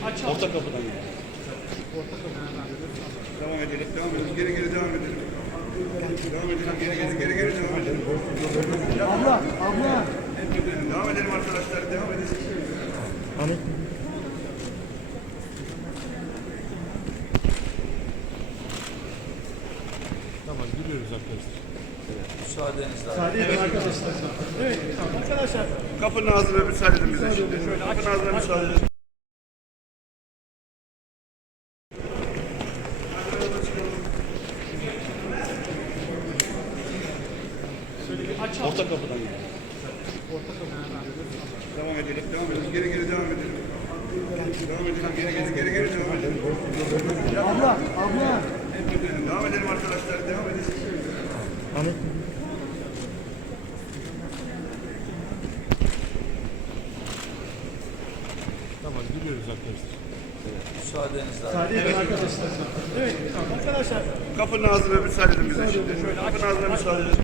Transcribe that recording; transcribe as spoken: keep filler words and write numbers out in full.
Orta kapıdan gel. Devam edelim, devam edelim. Geri geri devam edelim. Devam edelim, geri geri geri geri devam edelim. Abla, abla. Devam edelim arkadaşlar, devam edelim. Tamam, giriyoruz arkadaşlar. Müsaadenizle. Müsaade edin arkadaşlar. Evet, tamam arkadaşlar. Kapının ağzına müsaade edin bize şimdi. Şöyle kapının ağzına müsaade edin. Orta kapıdan gel. Devam edelim, devam edelim. Geri geri devam edelim. Devam edelim, geri geri geri geri devam edelim. Abla, abla. Devam edelim arkadaşlar, devam edelim. Tamam, giriyoruz arkadaşlar. Müsaadenizle. Müsaade edin arkadaşlar. Evet, tamam arkadaşlar. Kapının ağzına müsaade edin bize şimdi. Şöyle kapının ağzına müsaade edin.